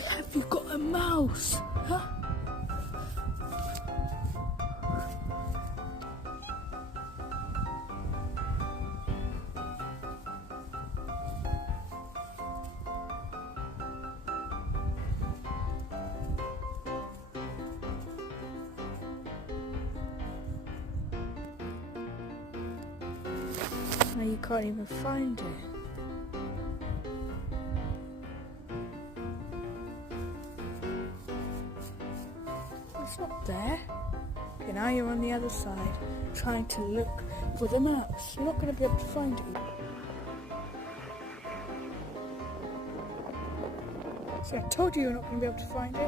Why have you got a mouse? Huh? Now you can't even find it. It's not there. Okay, now you're on the other side, trying to look for the mouse. You're not going to be able to find it. See, I told you you're not going to be able to find it.